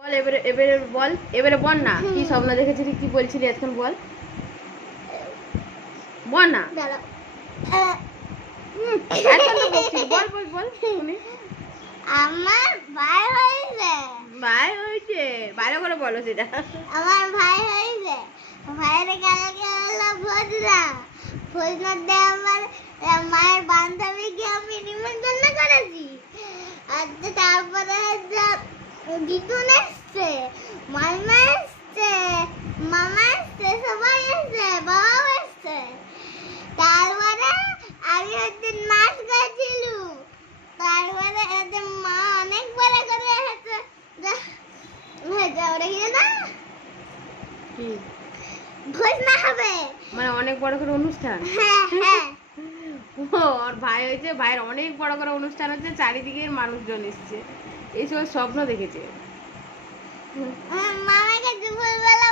বল এবারে বল না কি স্বপ্ন দেখেছিলি, কি বলছিলি এখন বল না। এখন তো বলছিস, বল বল বল শুনি। আমার ভাই হয়েছে। ভাই হয়েছে, ভালো করে বলো সেটা। আমার ভাই হয়েছে, ভাইয়ের কালকে হলো ভোজনা। ভোজনাতে আমার মায়ের বান্ধবীকে আমি নিমন্ত্রণ করেছি। আর তারপরে জিতুন এসছে, মাইমা এসছে, মামা এসছে, সবাই এসছে, বাবাও এসছে। তারপরে আমি নাচ গাইছিলাম। তারপরে এদের মা অনেক বড় করে হেসে ওরা কি না কি ভোজনা হবে, মানে অনেক বড় করে অনুষ্ঠান? হ্যাঁ হ্যাঁ। ও ওর ভাই হয়েছে, ভাইয়ের অনেক বড় করে অনুষ্ঠান হচ্ছে, চারিদিকের মানুষজন এসছে, এইসব স্বপ্ন দেখেছে। মামাকে দুপুরবেলা